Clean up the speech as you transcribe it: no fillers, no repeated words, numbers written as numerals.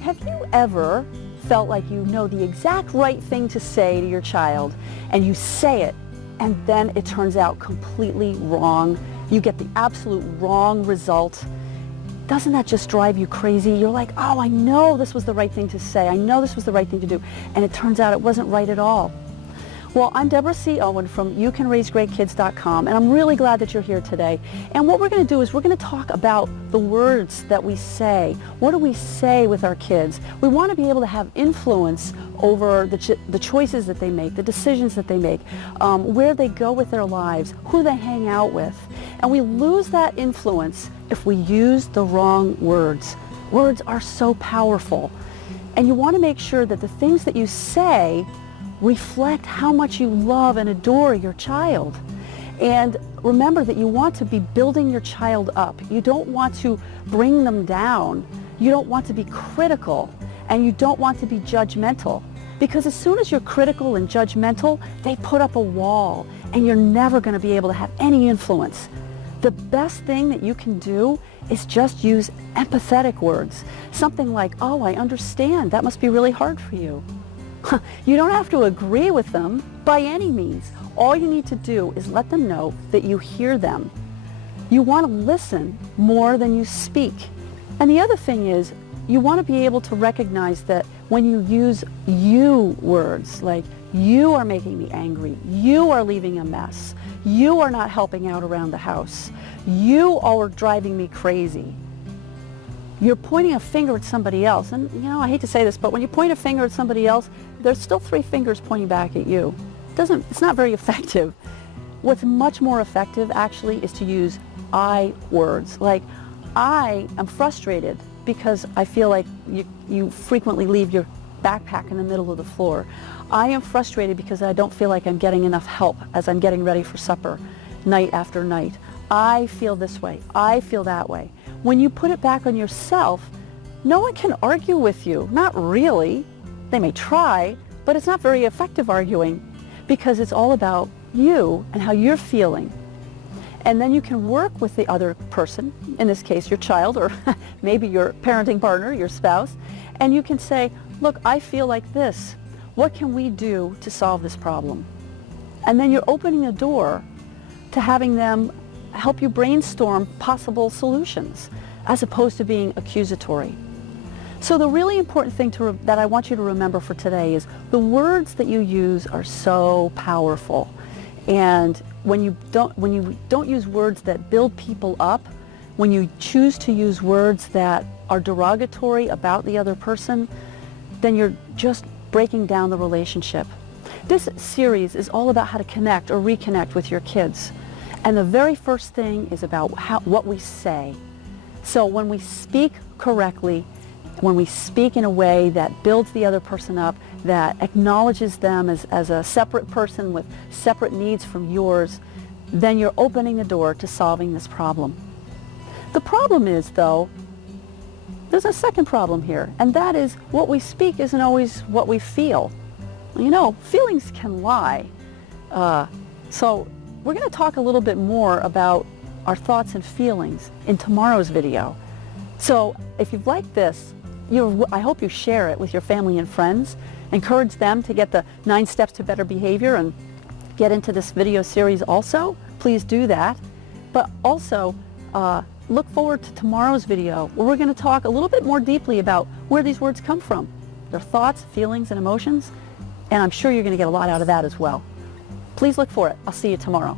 Have you ever felt like you know the exact right thing to say to your child, and you say it, and then it turns out completely wrong? You get the absolute wrong result. Doesn't that just drive you crazy? You're like, oh, I know this was the right thing to say. I know this was the right thing to do. And it turns out it wasn't right at all. Well, I'm Deborah C. Owen from YouCanRaiseGreatKids.com, and I'm really glad that you're here today. And what we're going to do is we're going to talk about the words that we say. What do we say with our kids? We want to be able to have influence over the choices that they make, the decisions that they make, where they go with their lives, who they hang out with. And we lose that influence if we use the wrong words. Words are so powerful. And you want to make sure that the things that you say reflect how much you love and adore your child. And remember that you want to be building your child up. You don't want to bring them down. You don't want to be critical, and you don't want to be judgmental. Because as soon as you're critical and judgmental, they put up a wall, and you're never going to be able to have any influence. The best thing that you can do is just use empathetic words. Something like, oh, I understand. That must be really hard for you. You don't have to agree with them by any means. All you need to do is let them know that you hear them. You want to listen more than you speak. And the other thing is, you want to be able to recognize that when you use you words, like you are making me angry, you are leaving a mess, you are not helping out around the house, you are driving me crazy, you're pointing a finger at somebody else. And you know, I hate to say this, but when you point a finger at somebody else, there's still 3 fingers pointing back at you. It's not very effective. What's much more effective actually is to use I words. Like, I am frustrated because I feel like you frequently leave your backpack in the middle of the floor. I am frustrated because I don't feel like I'm getting enough help as I'm getting ready for supper night after night. I feel this way. I feel that way. When you put it back on yourself, no one can argue with you. Not really. They may try, but it's not very effective arguing, because it's all about you and how you're feeling. And then you can work with the other person, in this case your child, or maybe your parenting partner, your spouse, and you can say, look, I feel like this. What can we do to solve this problem? And then you're opening a door to having them help you brainstorm possible solutions, as opposed to being accusatory. So the really important thing that I want you to remember for today is the words that you use are so powerful. And when you don't use words that build people up, when you choose to use words that are derogatory about the other person, then you're just breaking down the relationship. This series is all about how to connect or reconnect with your kids. And the very first thing is about what we say. So when we speak correctly, when we speak in a way that builds the other person up, that acknowledges them as a separate person with separate needs from yours, then you're opening the door to solving this problem. The problem is, though, there's a second problem here, and that is what we speak isn't always what we feel. You know, feelings can lie. So we're going to talk a little bit more about our thoughts and feelings in tomorrow's video. So if you've liked this, I hope you share it with your family and friends. Encourage them to get the 9 steps to better behavior and get into this video series also. Please do that. But also, look forward to tomorrow's video, where we're going to talk a little bit more deeply about where these words come from, their thoughts, feelings, and emotions. And I'm sure you're going to get a lot out of that as well. Please look for it. I'll see you tomorrow.